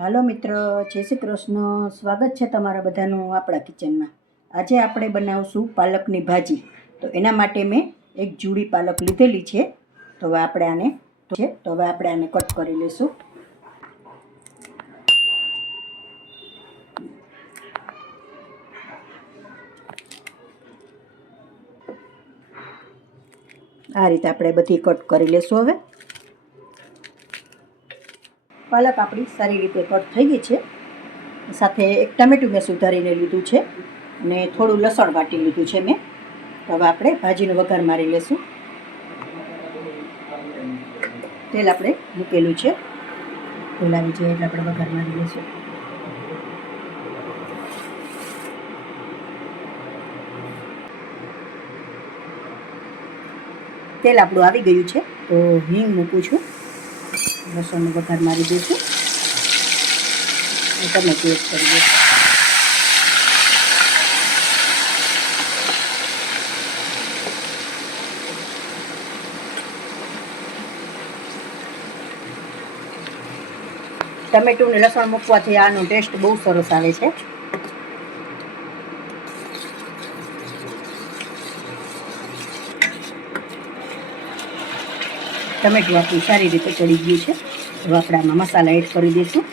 હાલો મિત્ર, જય શ્રી કૃષ્ણ. સ્વાગત છે તમારા બધાનું આપણા કિચનમાં. આજે આપણે બનાવશું પાલકની ભાજી. તો એના માટે મેં એક જુડી પાલક લીધેલી છે. તો હવે આપણે આને કટ કરી લઈશું. આ રીતે આપણે બધી કટ કરી લઈશું. હવે પાલક આપણી સારી રીતે કટ થઈ ગઈ છે. સાથે એક ટામેટું મેં સુધારીને લીધું છે અને થોડું લસણ વાટી લીધું છે મેં. તો હવે આપણે ભાજીનો વઘાર મારી લઈશું. તેલ આપણે મૂકેલું છે, તેલ આવી જાય એટલે આપણે વઘાર મારી લઈશું. તેલ આપણું આવી ગયું છે તો હિંગ મૂકું છું. લસણનો વઘાર મારી દઈશું. ટમેટું એડ કરી દઈશું. ટમેટું ને લસણ મૂકવાથી આનો ટેસ્ટ બહુ સરસ આવે છે. ટમેટું આપણું સારી રીતે ચડી ગયું છે. હવે આપણે આમાં મસાલા એડ કરી દઈશું.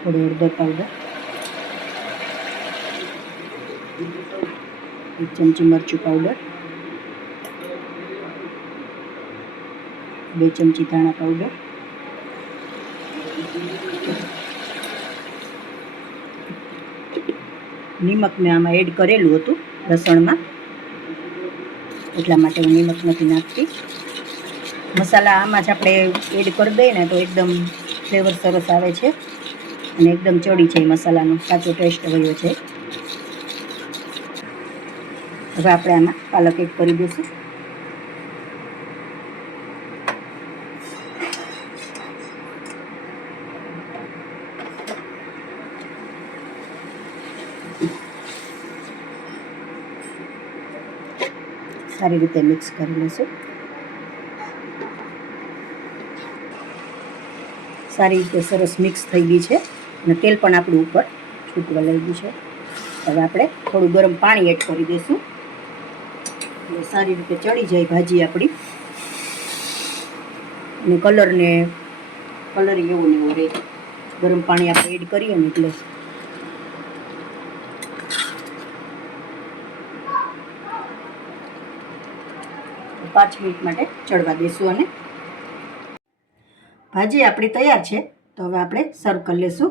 થોડું હળદર પાવડર, 1 ચમચી મરચું પાવડર, 2 ચમચી ધાણા પાવડર, નિમક મેં આમાં એડ કરેલું હતું લસણમાં, એટલા માટે હું નિમક નથી નાખતી. મસાલા આમાં જ આપણે એડ કરી દઈએ ને તો એકદમ ફ્લેવર સરસ આવે છે અને એકદમ ચડી જાય મસાલાનો સાચો ટેસ્ટ રહ્યો છે. હવે આપણે આમાં પાલક એડ કરી દઈશું. સારી રીતે મિક્સ કરી લઈશું. સારી રીતે સરસ મિક્સ થઈ ગઈ છે અને તેલ પણ આપણું ઉપર છૂટવા લાગ્યું છે. હવે આપણે થોડું ગરમ પાણી એડ કરી દઈશું એટલે સારી રીતે ચડી જાય ભાજી આપણી અને કલરિંગ એવું ને એવું રહે. ગરમ પાણી આપણે એડ કરીએ ને એટલે પાંચ મિનિટ માટે ચડવા દઈશું. અને ભાજી આપણી તૈયાર છે. તો હવે આપણે સર્વ કરી લઈશું.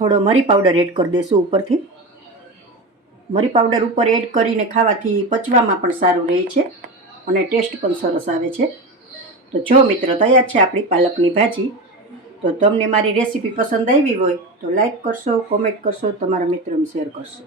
થોડો મરી પાવડર એડ કરી દઈશું ઉપરથી. મરી પાવડર ઉપર એડ કરીને ખાવાથી પચવામાં પણ સારું રહે છે અને ટેસ્ટ પણ સરસ આવે છે. તો જો મિત્રો, તૈયાર છે આપણી પાલકની ભાજી. તો તમને મારી રેસીપી પસંદ આવી હોય તો લાઈક કરશો, કોમેન્ટ કરશો, તમારા મિત્રોને શેર કરશો.